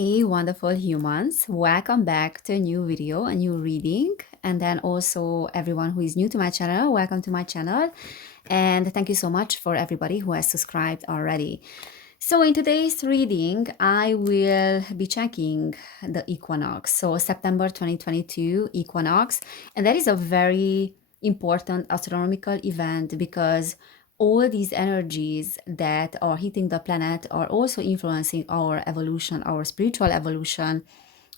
Hey, wonderful humans. Welcome back to a new video, a new reading. And then also everyone who is new to my channel, welcome to my channel. And thank you so much for everybody who has subscribed already. So in today's reading, I will be checking the equinox. So September 2022 equinox. And that is a very important astronomical event because all these energies that are hitting the planet are also influencing our evolution, our spiritual evolution,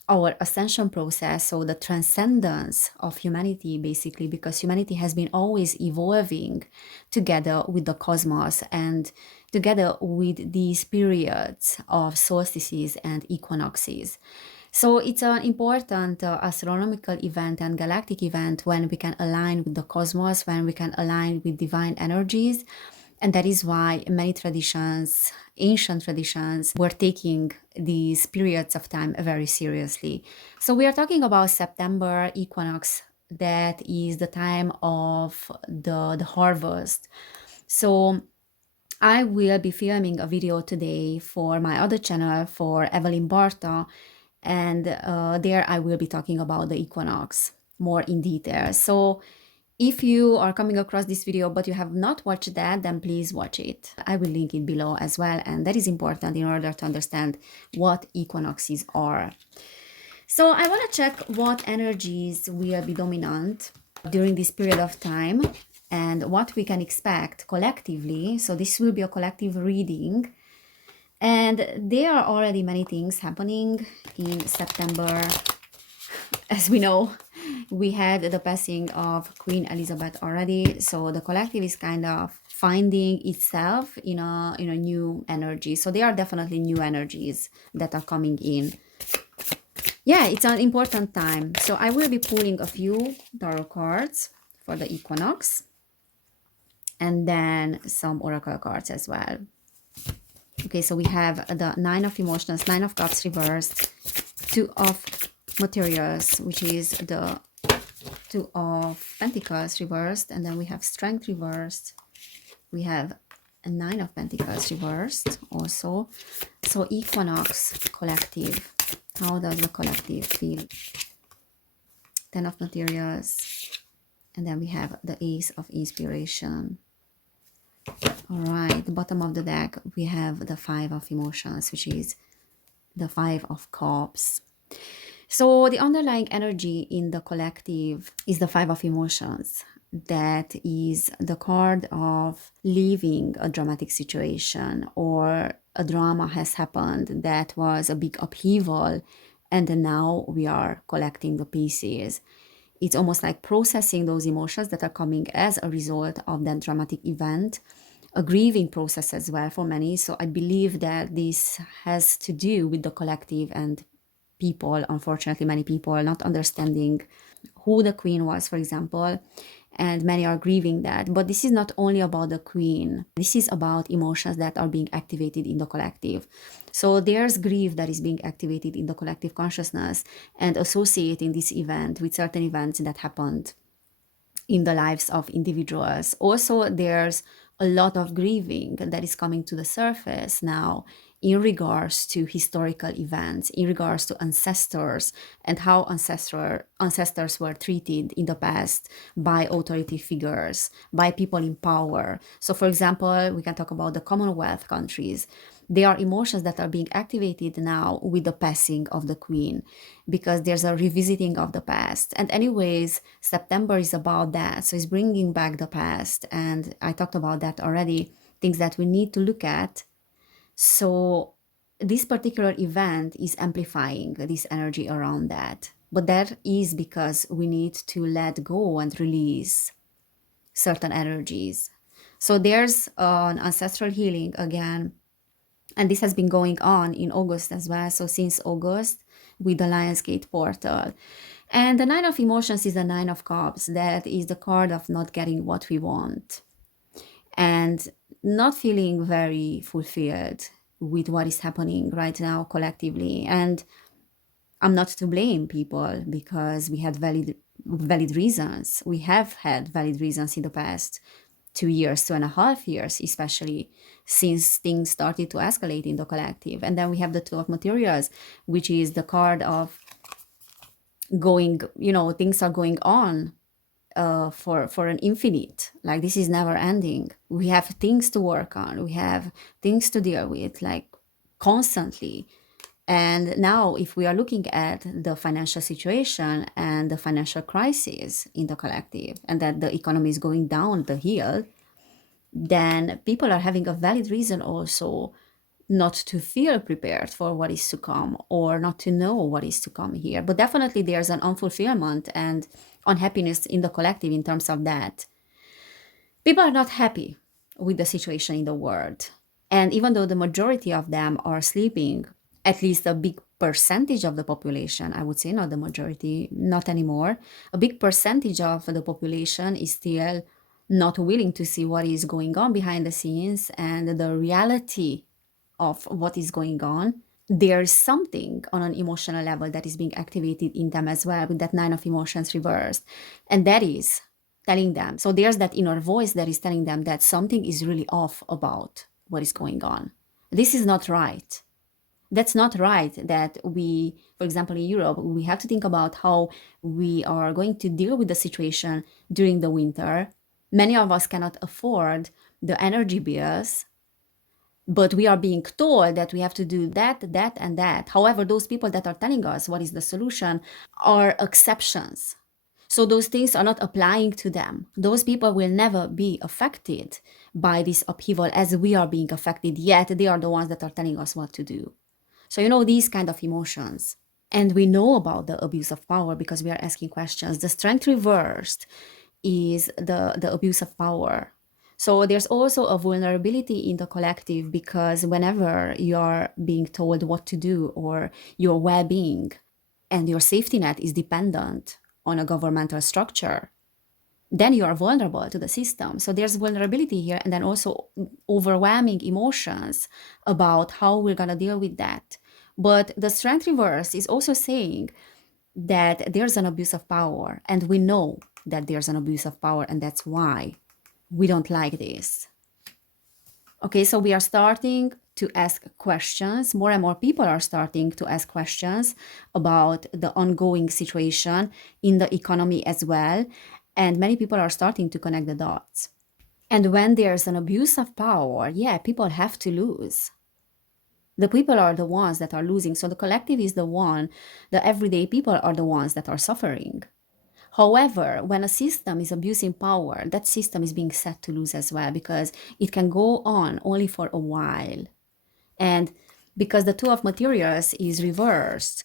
our ascension process, so the transcendence of humanity, basically, because humanity has been always evolving together with the cosmos and together with these periods of solstices and equinoxes. So it's an important astronomical event and galactic event when we can align with the cosmos, when we can align with divine energies. And that is why many traditions, ancient traditions, were taking these periods of time very seriously. So we are talking about September equinox, that is the time of the harvest. So I will be filming a video today for my other channel, for Evelyn Barta, and there I will be talking about the equinox more in detail. So if you are coming across this video but you have not watched that, then please watch it. I will link it below as well, and that is important in order to understand what equinoxes are. So I want to check what energies will be dominant during this period of time and what we can expect collectively. So this will be a collective reading. And there are already many things happening in September. As we know, we had the passing of Queen Elizabeth already. So the collective is kind of finding itself in a new energy. So there are definitely new energies that are coming in. Yeah, it's an important time. So I will be pulling a few tarot cards for the equinox and then some oracle cards as well. Okay, so we have the Nine of Emotions, Nine of Cups reversed, Two of Materials, which is the Two of Pentacles reversed, and then we have Strength reversed. We have a Nine of Pentacles reversed also. So equinox, collective. How does the collective feel? Ten of Materials, and then we have the Ace of Inspiration. All right, the bottom of the deck, we have the Five of Emotions, which is the Five of Cups. So the underlying energy in the collective is the Five of Emotions. That is the card of leaving a dramatic situation, or a drama has happened that was a big upheaval, and then now we are collecting the pieces. It's almost like processing those emotions that are coming as a result of that dramatic event, a grieving process as well for many. So I believe that this has to do with the collective and people, unfortunately, many people not understanding who the queen was, for example, and many are grieving that. But this is not only about the queen, this is about emotions that are being activated in the collective. So there's grief that is being activated in the collective consciousness and associating this event with certain events that happened in the lives of individuals. Also, there's a lot of grieving that is coming to the surface now in regards to historical events, in regards to ancestors and how ancestors were treated in the past by authority figures, by people in power. So, for example, we can talk about the Commonwealth countries. There are emotions that are being activated now with the passing of the queen, because there's a revisiting of the past. And anyways, September is about that. So it's bringing back the past. And I talked about that already, things that we need to look at. So this particular event is amplifying this energy around that. But that is because we need to let go and release certain energies. So there's an ancestral healing again, and this has been going on in August as well. So since August with the Lionsgate portal. And the Nine of Emotions is the Nine of Cups. That is the card of not getting what we want and not feeling very fulfilled with what is happening right now collectively. And I'm not to blame people, because we had valid reasons. We have had valid reasons in the past 2 years, 2.5 years, especially since things started to escalate in the collective. And then we have the Two of Materials, which is the card of going, things are going on for an infinite. Like, this is never ending. We have things to work on. We have things to deal with, like, constantly. And now, if we are looking at the financial situation and the financial crisis in the collective, and that the economy is going down the hill, then people are having a valid reason also not to feel prepared for what is to come, or not to know what is to come here. But definitely there's an unfulfillment and unhappiness in the collective in terms of that. People are not happy with the situation in the world. And even though the majority of them are sleeping, at least a big percentage of the population, I would say, not the majority, not anymore, a big percentage of the population is still not willing to see what is going on behind the scenes and the reality of what is going on. There's something on an emotional level that is being activated in them as well, with that Nine of Emotions reversed. And that is telling them. So there's that inner voice that is telling them that something is really off about what is going on. This is not right. That's not right that we, for example, in Europe, we have to think about how we are going to deal with the situation during the winter. Many of us cannot afford the energy bills, but we are being told that we have to do that, that, and that. However, those people that are telling us what is the solution are exceptions. So those things are not applying to them. Those people will never be affected by this upheaval as we are being affected, yet they are the ones that are telling us what to do. So, these kind of emotions. And we know about the abuse of power because we are asking questions. The Strength reversed is the abuse of power. So there's also a vulnerability in the collective because whenever you're being told what to do, or your well-being and your safety net is dependent on a governmental structure, then you are vulnerable to the system. So there's vulnerability here, and then also overwhelming emotions about how we're going to deal with that. But the Strength reverse is also saying that there's an abuse of power, and we know that there's an abuse of power, and that's why we don't like this. Okay, so we are starting to ask questions. More and more people are starting to ask questions about the ongoing situation in the economy as well. And many people are starting to connect the dots. And when there's an abuse of power, yeah, people have to lose. The people are the ones that are losing. So the collective is the everyday people are the ones that are suffering. However, when a system is abusing power, that system is being set to lose as well, because it can go on only for a while. And because the Two of Materials is reversed,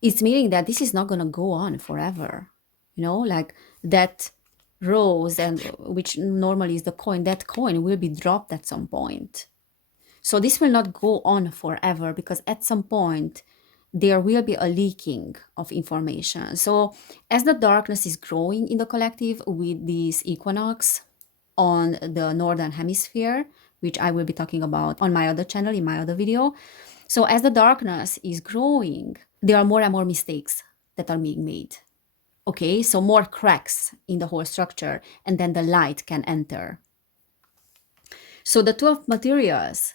it's meaning that this is not going to go on forever. Like that rose, and which normally is the coin, that coin will be dropped at some point. So this will not go on forever, because at some point there will be a leaking of information. So as the darkness is growing in the collective with this equinox on the northern hemisphere, which I will be talking about on my other channel in my other video. So as the darkness is growing, there are more and more mistakes that are being made. Okay, so more cracks in the whole structure, and then the light can enter. So the Two of Materials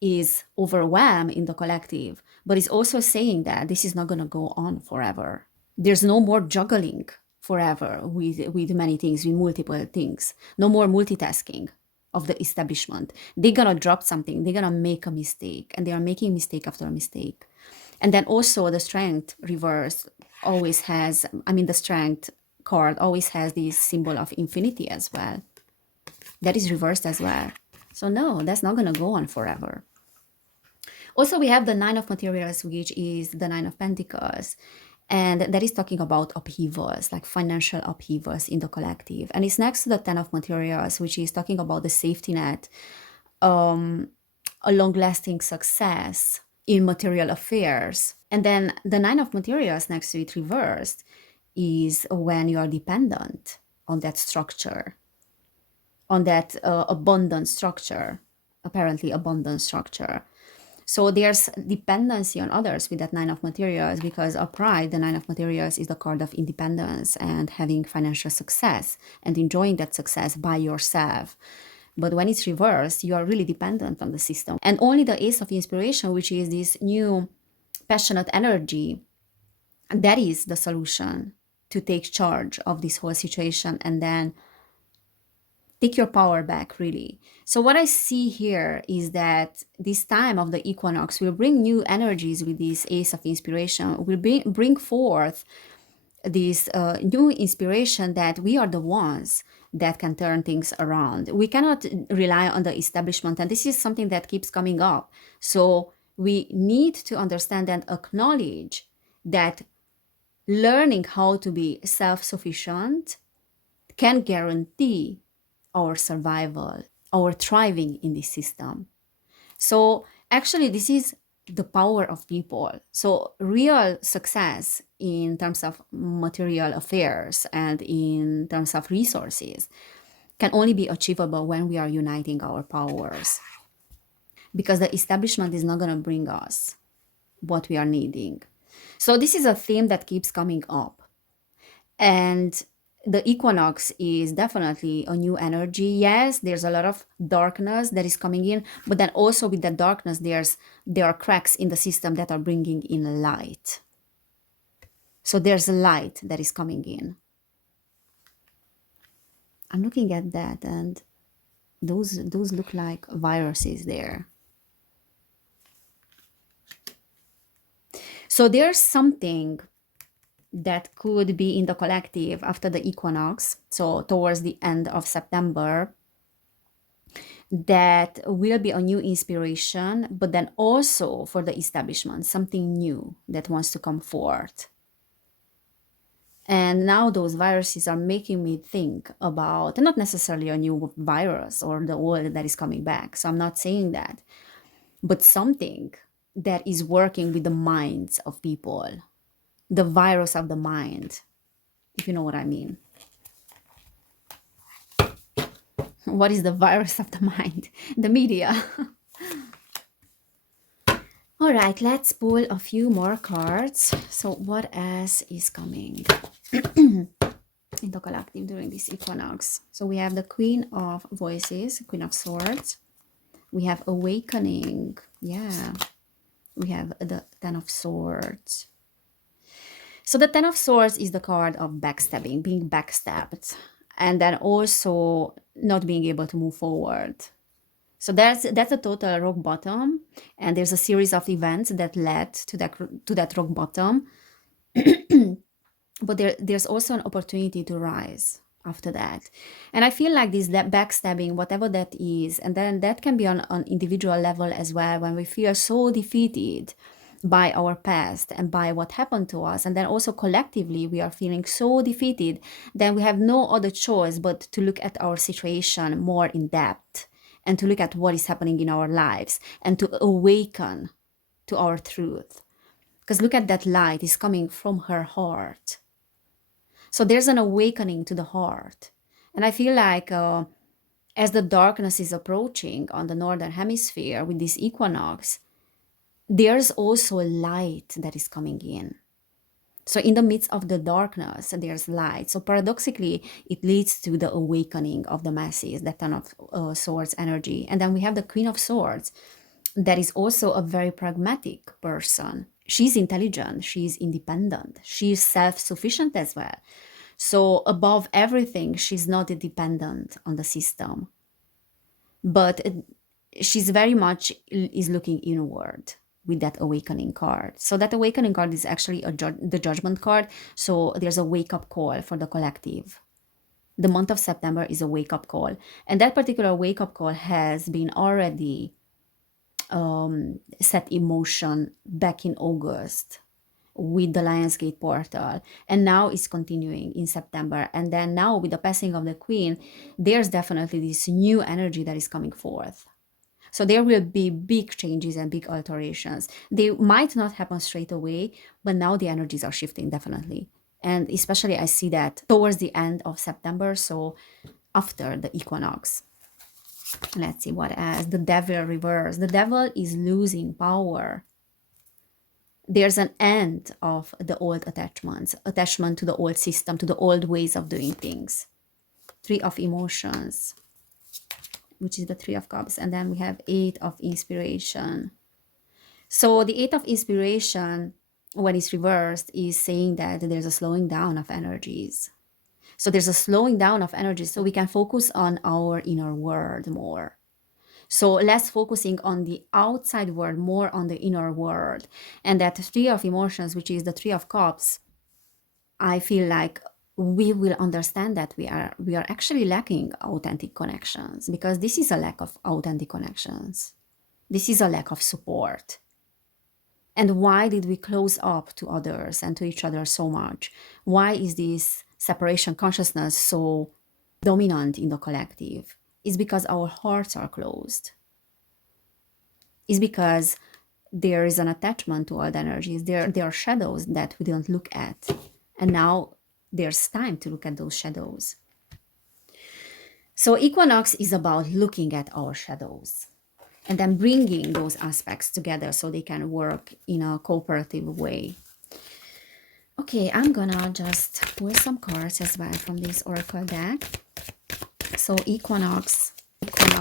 is overwhelmed in the collective, but it's also saying that this is not going to go on forever. There's no more juggling forever with many things, with multiple things. No more multitasking of the establishment. They're going to drop something. They're going to make a mistake, and they are making mistake after a mistake. And then also the Strength reverse always has, the Strength card always has this symbol of infinity as well. That is reversed as well. So no, that's not going to go on forever. Also, we have the Nine of Materials, which is the Nine of Pentacles. And that is talking about upheavals, like financial upheavals in the collective. And it's next to the Ten of Materials, which is talking about the safety net, a long-lasting success in material affairs. And then the Nine of Materials next to it reversed is when you are dependent on that structure, on that abundant structure, apparently abundant structure. So there's dependency on others with that nine of materials, because of pride, the nine of materials is the card of independence and having financial success and enjoying that success by yourself. But when it's reversed, you are really dependent on the system. And only the ace of inspiration, which is this new passionate energy, that is the solution to take charge of this whole situation and then take your power back, really. So what I see here is that this time of the equinox will bring new energies with this ace of inspiration, will bring forth this new inspiration that we are the ones that can turn things around. We cannot rely on the establishment, and this is something that keeps coming up. So we need to understand and acknowledge that learning how to be self-sufficient can guarantee our survival, our thriving in this system. So actually, this is the power of people. So real success in terms of material affairs and in terms of resources can only be achievable when we are uniting our powers, because the establishment is not going to bring us what we are needing. So this is a theme that keeps coming up. And the equinox is definitely a new energy. Yes, there's a lot of darkness that is coming in, but then also with that darkness, there are cracks in the system that are bringing in light. So there's a light that is coming in. I'm looking at that, and those look like viruses there. So there's something that could be in the collective after the equinox, so towards the end of September, that will be a new inspiration, but then also for the establishment, something new that wants to come forth. And now those viruses are making me think about not necessarily a new virus or the old that is coming back. So I'm not saying that, but something that is working with the minds of people, the virus of the mind, if you know what I mean. What is the virus of the mind? The media. All right, let's pull a few more cards. So what else is coming in the collective during this equinox? So we have the Queen of Voices, Queen of Swords. We have Awakening. Yeah. We have the Ten of Swords. So the Ten of Swords is the card of backstabbing, being backstabbed, and then also not being able to move forward. So that's a total rock bottom, and there's a series of events that led to that rock bottom. But there's also an opportunity to rise after that. And I feel like this, that backstabbing, whatever that is, and then that can be on an individual level as well, when we feel so defeated by our past and by what happened to us, and then also collectively we are feeling so defeated, then we have no other choice but to look at our situation more in depth and to look at what is happening in our lives and to awaken to our truth. Because look at that light is coming from her heart. So there's an awakening to the heart. And I feel like as the darkness is approaching on the northern hemisphere with this equinox, there's also light that is coming in. So in the midst of the darkness, there's light. So paradoxically, it leads to the awakening of the masses, that Ten of Swords energy. And then we have the Queen of Swords, that is also a very pragmatic person. She's intelligent, she's independent, she's self-sufficient as well. So above everything, she's not dependent on the system, but she's very much is looking inward with that awakening card. So that awakening card is actually the judgment card. So there's a wake-up call for the collective. The month of September is a wake-up call, and that particular wake-up call has been already set in motion back in August with the Lionsgate portal, and now it's continuing in September. And then now with the passing of the Queen, there's definitely this new energy that is coming forth. So there will be big changes and big alterations. They might not happen straight away, but now the energies are shifting definitely. And especially I see that towards the end of September, so after the equinox. Let's see what else. The devil reverse. The devil is losing power. There's an end of the old attachments, attachment to the old system, to the old ways of doing things. Three of emotions, which is the Three of Cups. And then we have Eight of Inspiration. So the Eight of Inspiration, when it's reversed, is saying that there's a slowing down of energies. So there's a slowing down of energies so we can focus on our inner world more. So less focusing on the outside world, more on the inner world. And that Three of Emotions, which is the Three of Cups, I feel like we will understand that we are actually lacking authentic connections, because this is a lack of authentic connections. This is a lack of support. And why did we close up to others and to each other so much? Why is this separation consciousness so dominant in the collective? It's because our hearts are closed. It's because there is an attachment to all the energies. There are shadows that we don't look at. And now there's time to look at those shadows. So Equinox is about looking at our shadows and then bringing those aspects together so they can work in a cooperative way. Okay, I'm gonna just pull some cards as well from this oracle deck. So Equinox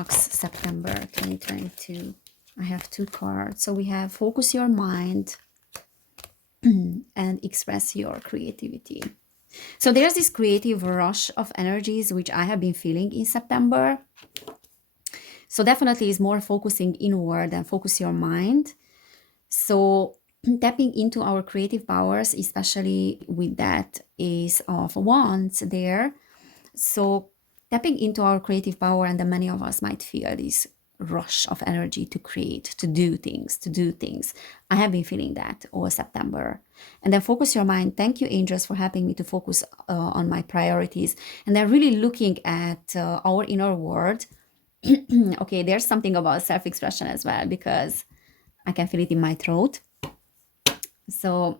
September 2022. I have two cards. So we have focus your mind and express your creativity. So there's this creative rush of energies which I have been feeling in September. So definitely is more focusing inward and focus your mind. So tapping into our creative powers, especially with that Ace of Wands there. So tapping into our creative power, and then many of us might feel this rush of energy to create, to do things. I have been feeling that all September. And then focus your mind. Thank you, angels, for helping me to focus on my priorities. And then really looking at our inner world. Okay, there's something about self-expression as well, because I can feel it in my throat. So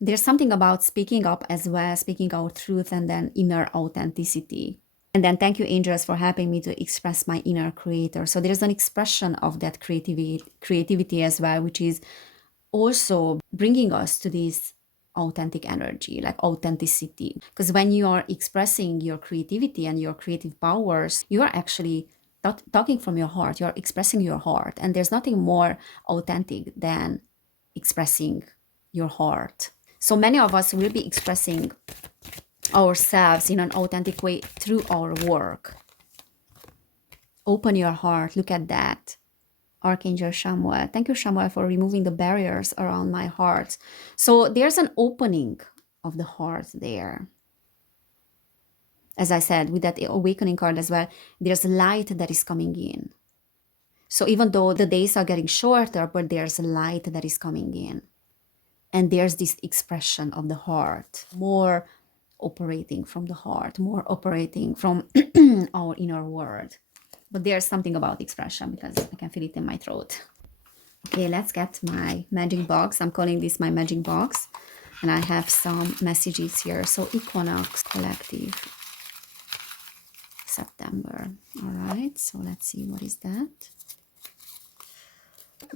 there's something about speaking up as well, speaking our truth, and then inner authenticity. And then thank you, angels, for helping me to express my inner creator. So there's an expression of that creativity as well, which is also bringing us to this authentic energy, like authenticity. Because when you are expressing your creativity and your creative powers, you are actually talking from your heart. You're expressing your heart. And there's nothing more authentic than expressing your heart. So many of us will be expressing ourselves in an authentic way through our work. Open your heart. Look at that. Archangel Chamuel. Thank you, Chamuel, for removing the barriers around my heart. So there's an opening of the heart there. As I said, with that awakening card as well, there's light that is coming in. So even though the days are getting shorter, but there's light that is coming in. And there's this expression of the heart, more operating from the heart, more operating from our inner world. But there's something about expression, because I can feel it in my throat. Okay, let's get my magic box. I'm calling this my magic box. And I have some messages here. So Equinox Collective, September. All right, so let's see, what is that?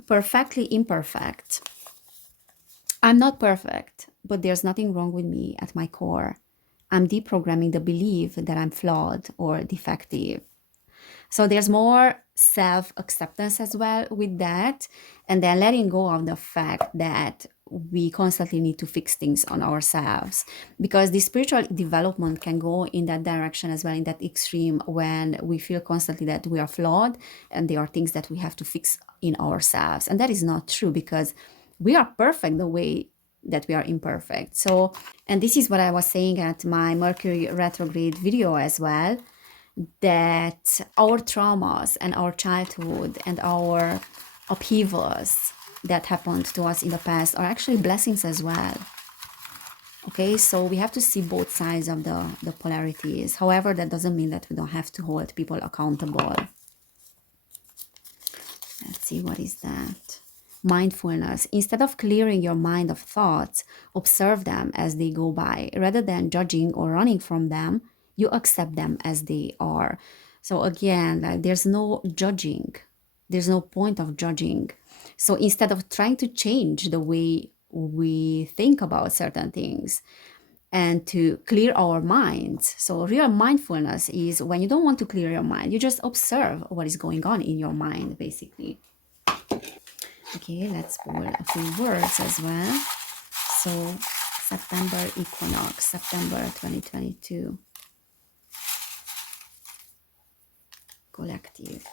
Perfectly imperfect. I'm not perfect, but there's nothing wrong with me at my core. I'm deprogramming the belief that I'm flawed or defective. So there's more self-acceptance as well with that. And then letting go of the fact that we constantly need to fix things on ourselves, because the spiritual development can go in that direction as well, in that extreme, when we feel constantly that we are flawed and there are things that we have to fix in ourselves. And that is not true, because we are perfect the way that we are imperfect. So, and this is what I was saying at my Mercury retrograde video as well, that our traumas and our childhood and our upheavals that happened to us in the past are actually blessings as well. Okay, so we have to see both sides of the polarities. However, that doesn't mean that we don't have to hold people accountable. Let's see, what is that? Mindfulness. Instead of clearing your mind of thoughts, observe them as they go by. Rather than judging or running from them, you accept them as they are. So again, like, there's no judging, there's no point of judging. So instead of trying to change the way we think about certain things and to clear our minds, so real mindfulness is when you don't want to clear your mind, you just observe what is going on in your mind, basically. Okay, let's pull a few words as well. So, September equinox, September 2022, collective.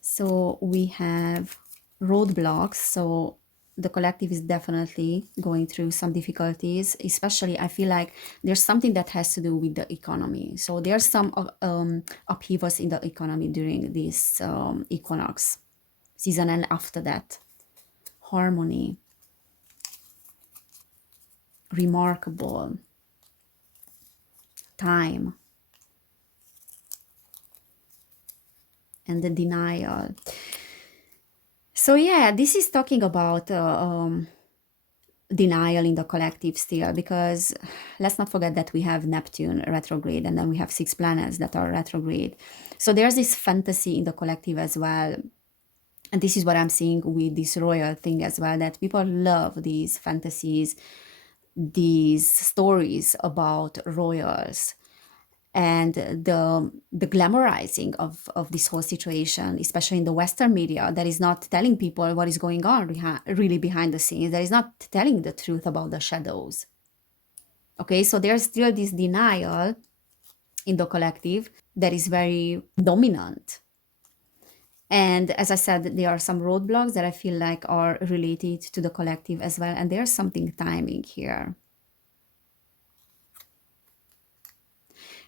So we have roadblocks. So the collective is definitely going through some difficulties, especially I feel like there's something that has to do with the economy. So there's some upheavals in the economy during this equinox season, and after that, harmony, remarkable, time, and the denial. So yeah, this is talking about denial in the collective still, because let's not forget that we have Neptune retrograde and then we have 6 planets that are retrograde. So there's this fantasy in the collective as well. And this is what I'm seeing with this royal thing as well, that people love these fantasies, these stories about royals, and the glamorizing of this whole situation, especially in the Western media, that is not telling people what is going on really behind the scenes, that is not telling the truth about the shadows. Okay, so there's still this denial in the collective that is very dominant. And as I said, there are some roadblocks that I feel like are related to the collective as well, and there's something timing here.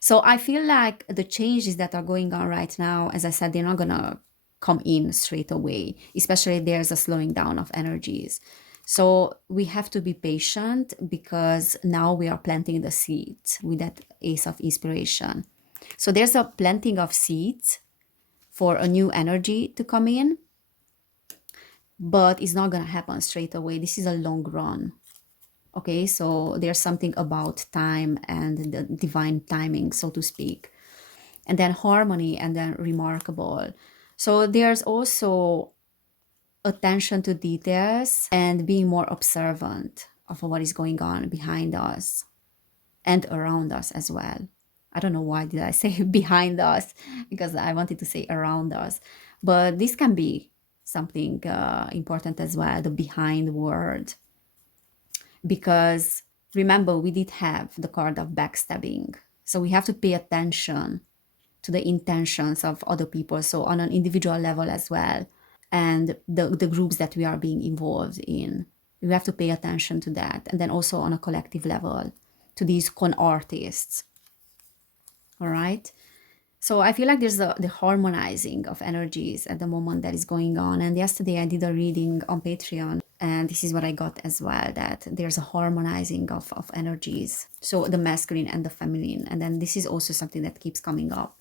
So I feel like the changes that are going on right now, as I said, they're not gonna come in straight away, especially there's a slowing down of energies. So we have to be patient because now we are planting the seeds with that ace of inspiration. So there's a planting of seeds for a new energy to come in, but it's not gonna happen straight away. This is a long run. Okay, so there's something about time and the divine timing, so to speak. And then harmony, and then remarkable. So there's also attention to details and being more observant of what is going on behind us and around us as well. I don't know why did I say behind us, because I wanted to say around us, but this can be something important as well, the behind word, because remember we did have the card of backstabbing, so we have to pay attention to the intentions of other people, so on an individual level as well, and the groups that we are being involved in, we have to pay attention to that, and then also on a collective level to these con artists. All right, so I feel like there's the harmonizing of energies at the moment that is going on. And yesterday I did a reading on Patreon, and this is what I got as well, that there's a harmonizing of energies, so the masculine and the feminine, and then this is also something that keeps coming up.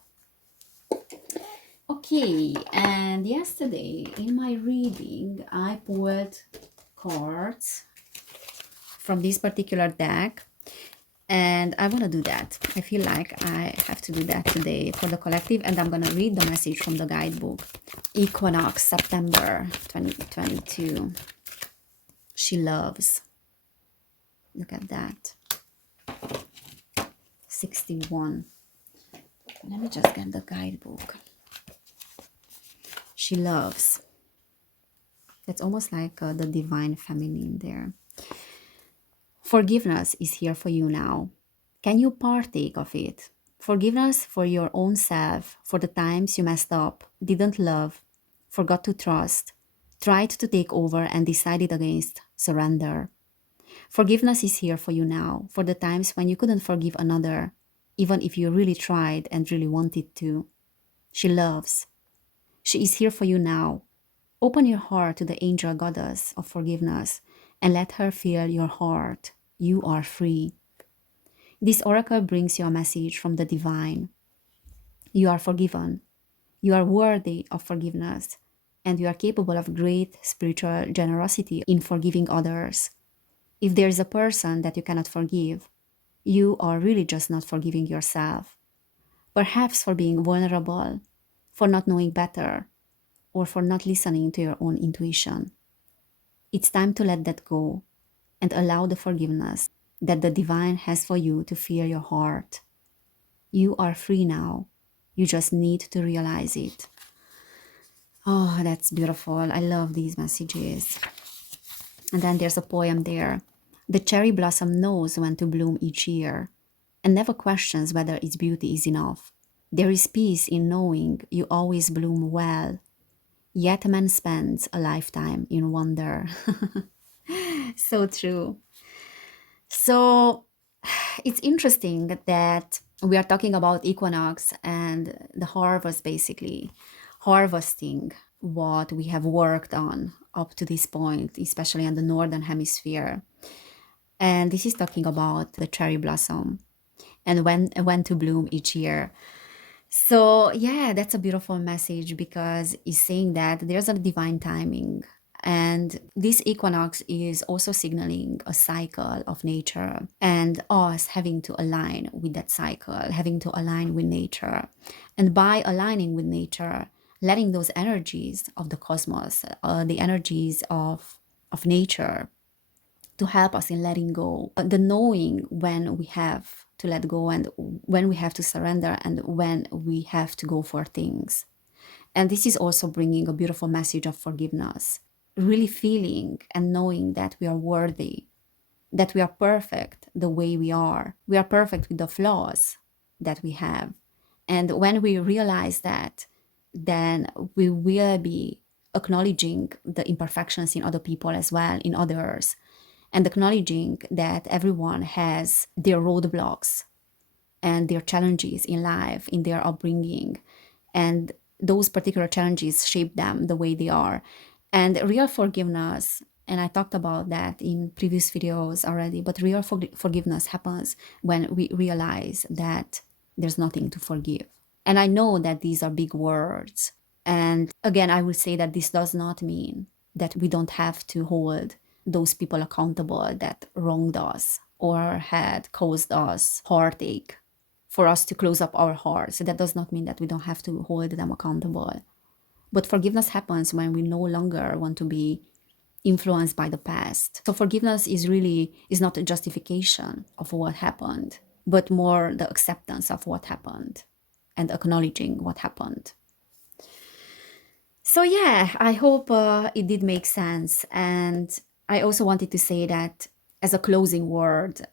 Okay, and yesterday in my reading, I pulled cards from this particular deck, and I want to do that. I feel like I have to do that today for the collective, and I'm going to read the message from the guidebook. Equinox, September 2022. She loves. Look at that. 61. Let me just get the guidebook. She loves. That's almost like the divine feminine there. Forgiveness is here for you now. Can you partake of it? Forgiveness for your own self, for the times you messed up, didn't love, forgot to trust, tried to take over and decided against surrender. Forgiveness is here for you now, for the times when you couldn't forgive another, even if you really tried and really wanted to. She loves. She is here for you now. Open your heart to the angel goddess of forgiveness and let her fill your heart. You are free. This oracle brings you a message from the divine. You are forgiven. You are worthy of forgiveness, and you are capable of great spiritual generosity in forgiving others. If there is a person that you cannot forgive, you are really just not forgiving yourself. perhaps for being vulnerable, for not knowing better, or for not listening to your own intuition. It's time to let that go and allow the forgiveness that the divine has for you to fill your heart. You are free now. You just need to realize it. Oh, that's beautiful. I love these messages. And then there's a poem there. The cherry blossom knows when to bloom each year and never questions whether its beauty is enough. There is peace in knowing you always bloom well, yet man spends a lifetime in wonder. So true. So it's interesting that we are talking about equinox and the harvest, basically harvesting what we have worked on up to this point, especially in the northern hemisphere. And this is talking about the cherry blossom and when to bloom each year. So, yeah, that's a beautiful message because it's saying that there's a divine timing. And this equinox is also signaling a cycle of nature and us having to align with that cycle, having to align with nature. And by aligning with nature, letting those energies of the cosmos, the energies of nature, to help us in letting go, the knowing when we have to let go and when we have to surrender and when we have to go for things. And this is also bringing a beautiful message of forgiveness, really feeling and knowing that we are worthy, that we are perfect the way we are. We are perfect with the flaws that we have. And when we realize that, then we will be acknowledging the imperfections in other people as well, in others, and acknowledging that everyone has their roadblocks and their challenges in life, in their upbringing, and those particular challenges shape them the way they are. And real forgiveness, and I talked about that in previous videos already, but real forgiveness happens when we realize that there's nothing to forgive. And I know that these are big words. And again, I would say that this does not mean that we don't have to hold those people accountable that wronged us or had caused us heartache for us to close up our hearts. So that does not mean that we don't have to hold them accountable. But forgiveness happens when we no longer want to be influenced by the past. So forgiveness is not a justification of what happened, but more the acceptance of what happened and acknowledging what happened. So yeah, I hope it did make sense. And I also wanted to say that as a closing word,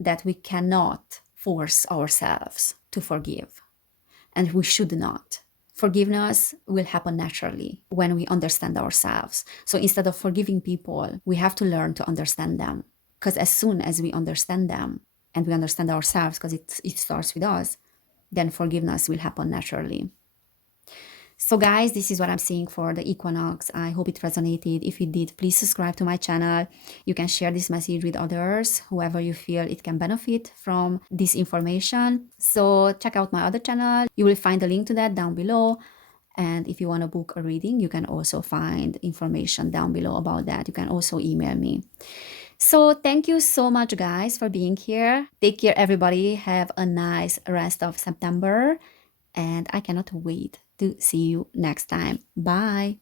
that we cannot force ourselves to forgive, and we should not. Forgiveness will happen naturally when we understand ourselves. So instead of forgiving people, we have to learn to understand them. Because as soon as we understand them and we understand ourselves, because it starts with us, then forgiveness will happen naturally. So guys, this is what I'm seeing for the equinox. I hope it resonated. If it did, please subscribe to my channel. You can share this message with others, whoever you feel it can benefit from this information. So check out my other channel. You will find the link to that down below. And if you want to book a reading, you can also find information down below about that. You can also email me. So thank you so much, guys, for being here. Take care, everybody. Have a nice rest of September. And I cannot wait to see you next time. Bye.